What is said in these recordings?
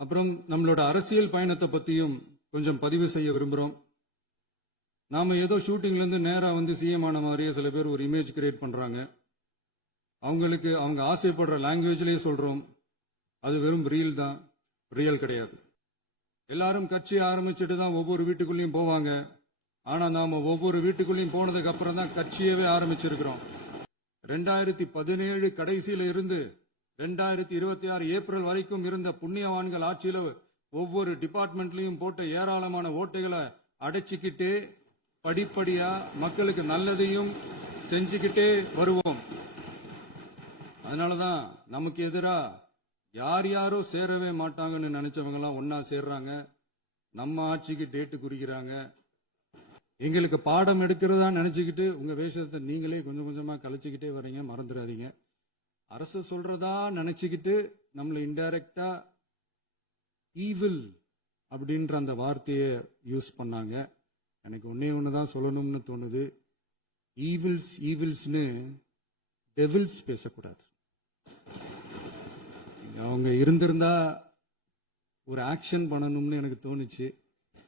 அப்புறம் நம்மளோட அரசியல் பயணத்தை பத்தியும் கொஞ்சம் பதிவு செய்ய விரும்புறோம். நாம ஏதோ ஷூட்டிங்ல இருந்து நேரா வந்து சிஎம் ஆன மாதிரியே சில பேர் ஒரு இமேஜ் கிரியேட் பண்றாங்க. அவங்களுக்கு அவங்க ஆசைப்படுற லாங்குவேஜ்லயே சொல்றோம், அது வெறும் ரீல் தான், ரியல் கிடையாது. எல்லாரும் கட்சி ஆரம்பிச்சுட்டு தான் ஒவ்வொரு வீட்டுக்குள்ளேயும் போவாங்க. ஆனா நாம ஒவ்வொரு வீட்டுக்குள்ளேயும் போனதுக்கு அப்புறம் தான் கட்சியவே ஆரம்பிச்சிருக்கிறோம். 2017 கடைசியில இருந்து 2026 ஏப்ரல் வரைக்கும் இருந்த புண்ணியவான்கள் ஆட்சியில ஒவ்வொரு டிபார்ட்மெண்ட்லயும் போட்ட ஏராளமான ஓட்டைகளை அடைச்சிக்கிட்டே படிப்படியா மக்களுக்கு நல்லதையும் செஞ்சுக்கிட்டே வருவோம். அதனாலதான் நமக்கு எதிரா யார் யாரோ சேரவே மாட்டாங்கன்னு நினைச்சவங்க எல்லாம் ஒன்னா சேர்றாங்க. நம்ம ஆட்சிக்கு டேட்டு குறிக்கிறாங்க. எங்களுக்கு பாடம் எடுக்கிறதா நினைச்சுக்கிட்டு உங்க வேஷத்தை நீங்களே கொஞ்சம் கொஞ்சமா கலைச்சுக்கிட்டே வர்றீங்க, மறந்துடாதீங்க. அரசு சொல்றதா நினைச்சுக்கிட்டு நம்மளை இன்டைரக்டா ஈவில் அப்படின்ற அந்த வார்த்தையை யூஸ் பண்ணாங்க. எனக்கு ஒன்னே ஒண்ணுதான் சொல்லணும்னு தோணுது, ஈவில்ஸ்னு டெவில்ஸ் பேசக்கூடாது. அவங்க இருந்திருந்தா ஒரு ஆக்ஷன் பண்ணணும்னு எனக்கு தோணுச்சு.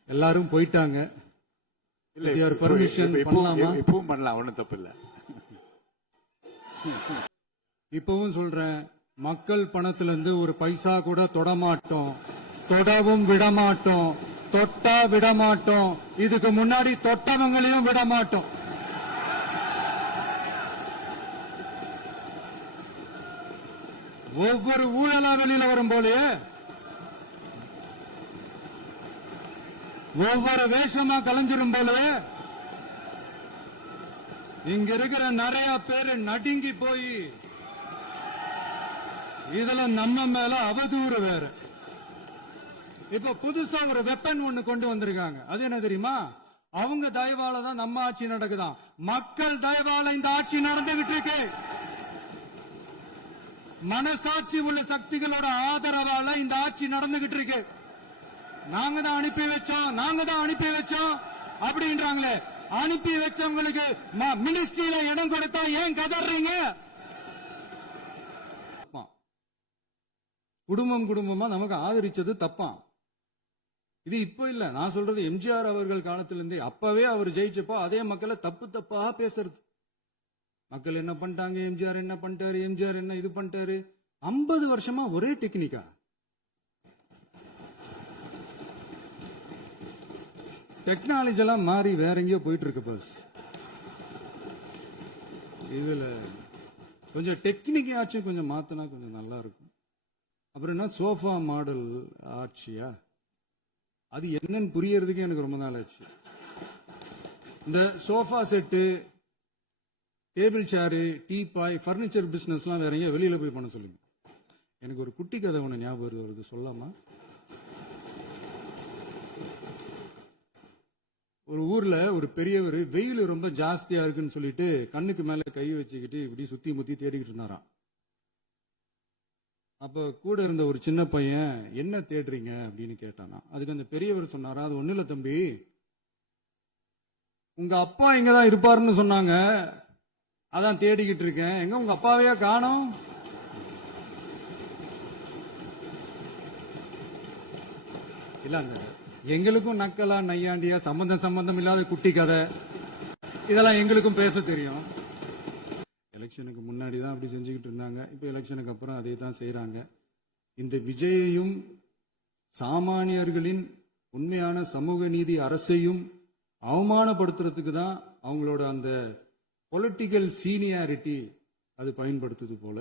எல்லாரும் போயிட்டாங்க. பர்மிஷன் பண்ணலாமா? இப்பவும் பண்ணலாம், ஒன்றும் தப்பு இல்லை. இப்பவும் சொல்றேன், மக்கள் பணத்துல இருந்து ஒரு பைசா கூட தொடமாட்டோம், தொடவும் விடமாட்டோம், தொட்டா விடமாட்டோம், இதுக்கு முன்னாடி தொட்டவங்களையும் விடமாட்டோம். ஒவ்வொரு ஊழலா வெளியில வரும் போலே, ஒவ்வொரு வேஷமா கலைஞ்சிரும் போல இங்க இருக்கிற நிறைய பேரு நடுங்கி போய் இதுல நம்ம மேல அவதூறு வேற. இப்ப புதுசா ஒரு வெப்பன் ஒண்ணு கொண்டு வந்திருக்காங்க. அது என்ன தெரியுமா? அவங்க தயவால தான் நம்ம ஆட்சி நடக்குதான். மக்கள் தயவால இந்த ஆட்சி நடந்துகிட்டு இருக்கு. மனசாட்சி உள்ள சக்திகளோட ஆதரவால இந்த ஆட்சி நடந்துகிட்டு இருக்கு. நாங்க தான் அனுப்பி வச்சோம் அப்படின்றாங்களே. அனுப்பி வச்சவங்களுக்கு மினிஸ்ட்ரியில இடம் கொடுத்தா ஏன் கதறீங்க? குடும்பமா நமக்கு ஆதரிச்சது தப்பா? இது இப்ப இல்ல, நான் சொல்றது எம்ஜிஆர் அவர்கள் காலத்திலிருந்தே. அப்பவே அவர் ஜெயிச்சப்போ அதே மக்களை தப்பா பேசுறது. மக்கள் என்ன பண்ணிட்டாங்க, எம்ஜிஆர் என்ன பண்ணிட்டாரு, எம்ஜிஆர் என்ன இது பண்ணிட்டாரு. 50 வருஷமா ஒரே டெக்னிக்கா? டெக்னாலஜி எல்லாம் மாறி வேற எங்கேயோ போயிட்டு இருக்கு பஸ். இதுல கொஞ்சம் டெக்னிக் ஆச்சு கொஞ்சம் மாத்தினா கொஞ்சம் நல்லா இருக்கும். அப்புறம் என்ன சோஃபா மாடல் ஆட்சியா? அது என்னன்னு புரியறதுக்கு எனக்கு ரொம்ப நாள் ஆச்சு. இந்த சோஃபா செட்டு, டேபிள் சேரு, டீபாய், பர்னிச்சர் பிசினஸ் எல்லாம் வேற எங்கேயோ வெளியில போய் பண்ண சொல்லுங்க. எனக்கு ஒரு குட்டி கதை ஒண்ணு ஞாபகம் வருது, சொல்லாமா? ஒரு ஊர்ல ஒரு பெரியவர் வெயில் ரொம்ப ஜாஸ்தியா இருக்குன்னு சொல்லிட்டு கண்ணுக்கு மேல கை வச்சுக்கிட்டு இப்படி சுத்தி முத்தி தேடிக்கிட்டு இருந்தாராம். அப்ப கூட இருந்த ஒரு சின்ன பையன், என்ன தேடுறீங்க அப்படின்னு கேட்டானா. அதுக்கு அந்த பெரியவர் சொன்னாரா, அது ஒண்ணு இல்ல தம்பி, உங்க அப்பா இங்கதான் இருப்பாருன்னு சொன்னாங்க, அதான் தேடிக்கிட்டு இருக்கேன். எங்க உங்க அப்பாவையா காணோம்? இல்லங்க, எங்களுக்கும் நக்கலா நையாண்டியா சம்பந்தம் இல்லாத குட்டி கதை இதெல்லாம் எங்களுக்கும் பேச தெரியும். எலெக்ஷனுக்கு முன்னாடி தான் அப்படி செஞ்சுக்கிட்டு இருந்தாங்க. இப்ப எலெக்ஷனுக்கு அப்புறம் அதே தான் செய்யறாங்க. இந்த விஜயையும் சாமானியர்களின் உண்மையான சமூக நீதி அரசையும் அவமானப்படுத்துறதுக்கு தான் அவங்களோட அந்த பொலிட்டிக்கல் சீனியாரிட்டி அது பயன்படுத்துது போல.